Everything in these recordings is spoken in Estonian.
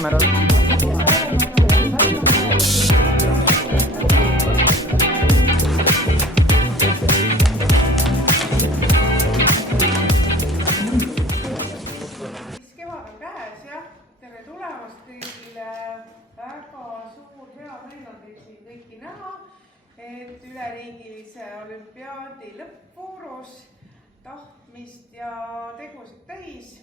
kaameral. Kevad on käes, jah. Tere tulemast kõigile. Väga suur hea meel on teid siin kõiki näha, et üleriigilise olümpiaadi lõppvoorus tahtmist ja tegusid täis.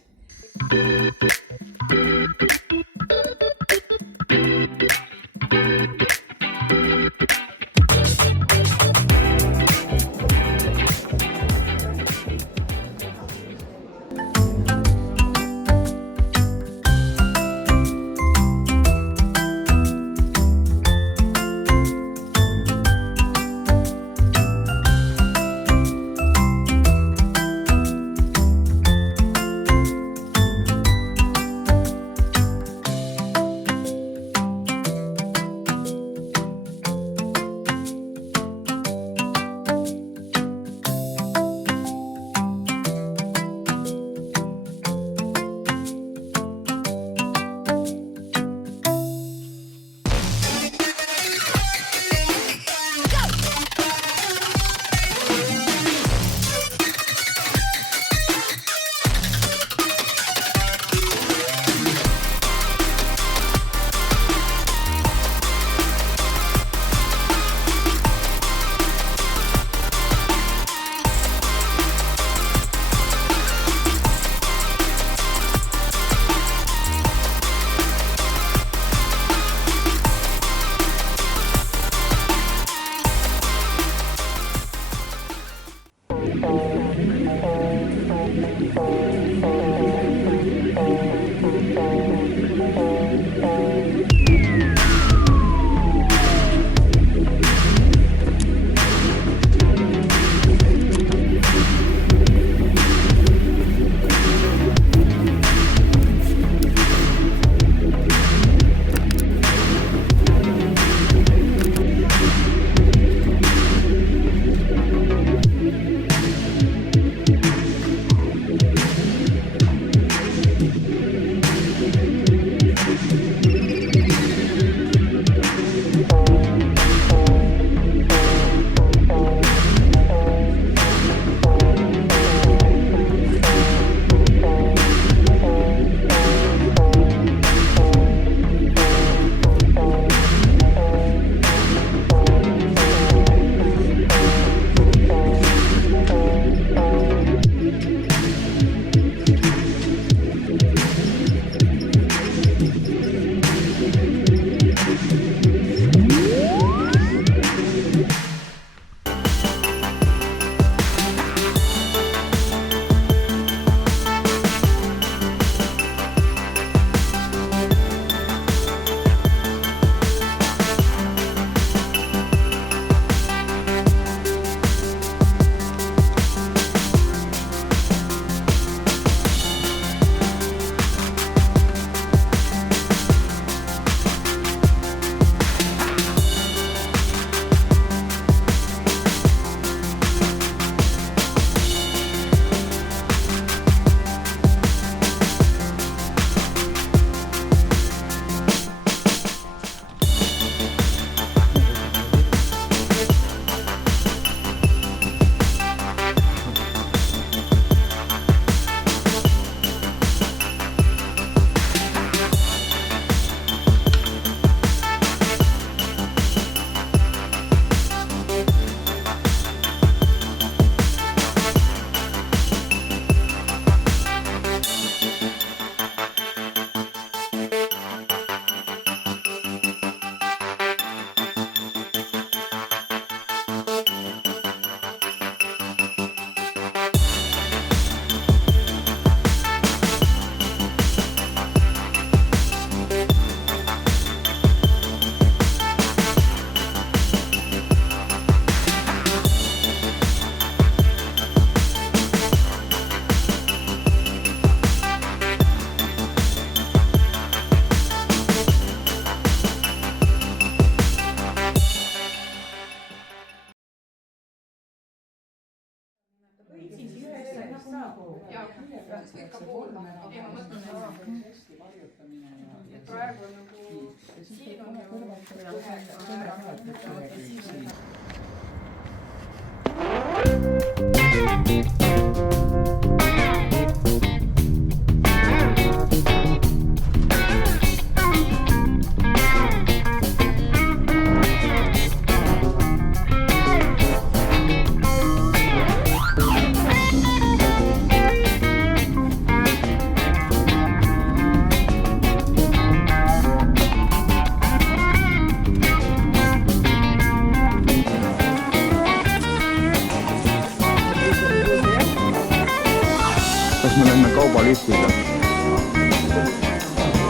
Kas me lähme kaubaliftiga?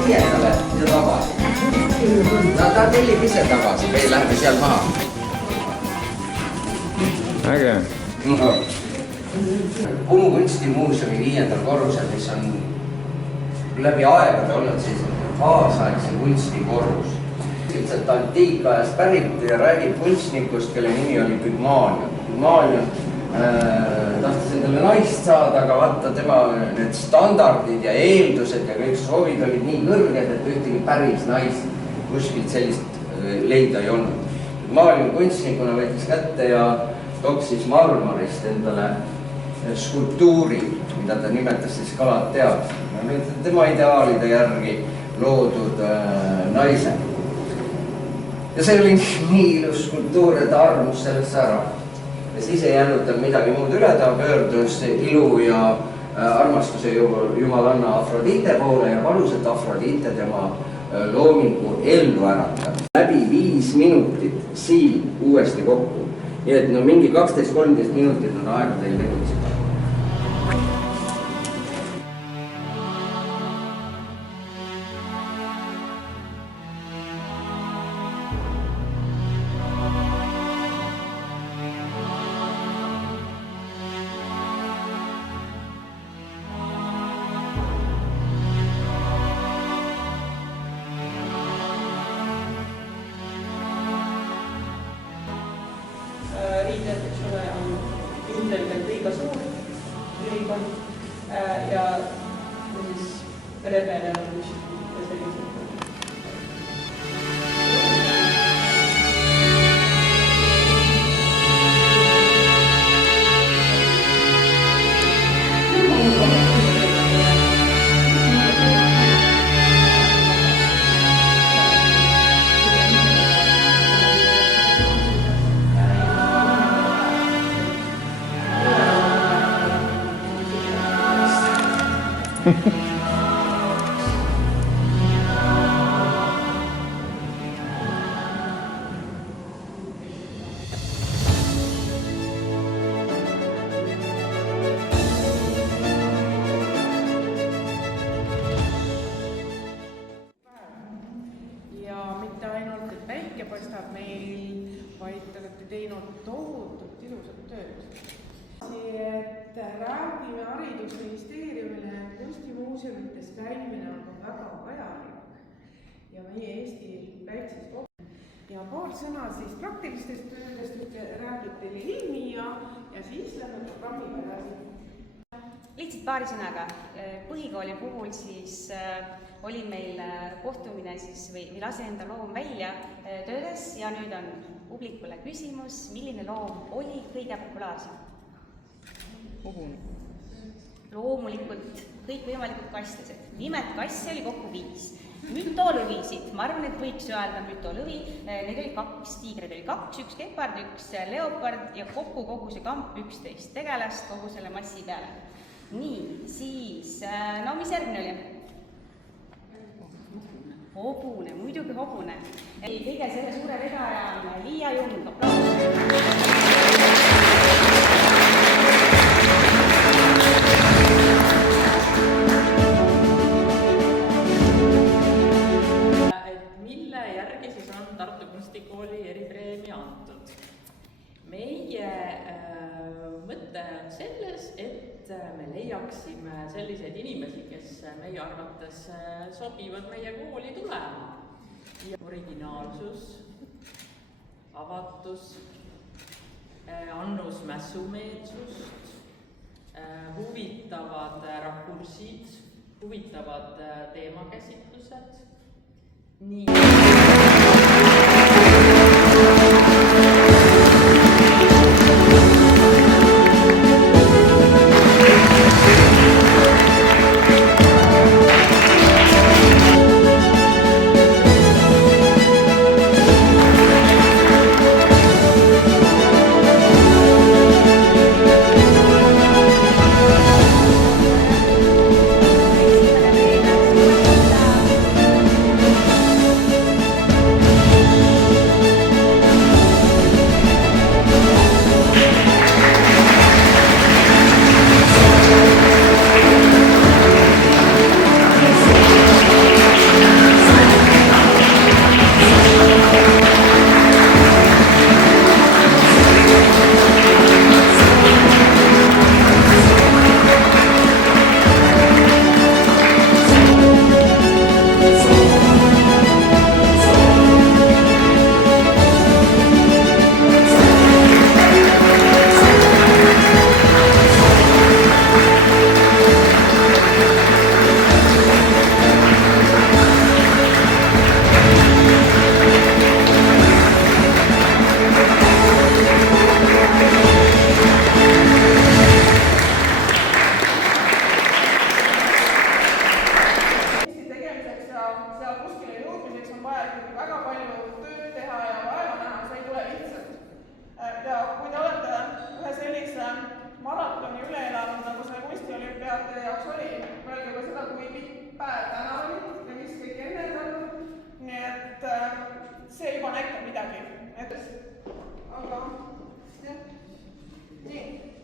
Viiendale ja tagasi. Ta tellib ise tagasi, meie lähme seal maha. Äge. Kumu kunstimuuseumi 5. korrusel, mis on läbi aegade olnud siis kaasaegse kunstikorrus. Lihtsalt antiikajast pärit ja räägib kunstnikust, kelle nimi oli Pygmalion. Pygmalion tahtis endale naist saada, aga vaata tema need standardid ja eeldused ja kõik soovid olid nii kõrged, et ühtegi päris naist kuskilt sellist leida ei olnud. Pygmalion kunstnikuna võttis kätte ja toksis marmorist endale skulptuuri, mida ta nimetas siis Galateas. Tema ideaalide järgi loodud naise. Ja see oli nii ilus skulptuur, et armus sellesse ära. Ja siis ei jäänud tal midagi muud üle, ta pöördus ilu ja armastuse jumalanna Afrodite poole ja palus, et Afrodite tema loomingu ellu äratab. Läbi 5 minutit siin uuesti kokku. Nii et mingi 12-13 minutit on aega teil tegutseda. Riided, eks ole, on ilmselgelt liiga suur ülikond ja siis rebenenud ja sellised. Ja mitte ainult, et päike paistab meil, vaid te olete teinud tohutult ilusat tööd. Et räägime haridusministeeriumile, et kunstimuuseumites käimine on väga vajalik ja meie Eesti väikses kohas. Ja paar sõna siis praktilistest töödest räägib teile Ilmi ja siis lähme programmi edasi. Lihtsalt paari sõnaga. Põhikooli puhul siis oli meil kohtumine siis või lase enda loom välja töödes ja nüüd on publikule küsimus, milline loom oli kõige populaarsem? Loomulikult kõikvõimalikud kastised. Nimed kassi oli kokku 5. Mütolõvisid, ma arvan, et võiks öelda mütolõvi, neid oli 2, tiigreid oli 2, 1 gepard, 1 leopard ja kokku kogu see kamp 11 tegelast kogu selle massi peale. Nii, siis, no mis järgmine oli? Hobune, muidugi hobune. Kõige selle suure vedaja on Liia Jung, aplaus. Mille järgi siis on Tartu Kunstikooli eripreemia antud? Meie mõte on selles, et me leiaksime selliseid inimesi, kes meie arvates sobivad meie kooli tulema. Originaalsus, avatus, annus mässumeelsust, huvitavad rakursid, huvitavad teemakäsitlused. Nii. maratoni üle elanud, nagu see kunstiolümpiaade jaoks oli. Mõelge ka seda, kui pikk päev täna oli ja mis kõik enne olnud. Nii et see juba näitab midagi. Aga jah, nii.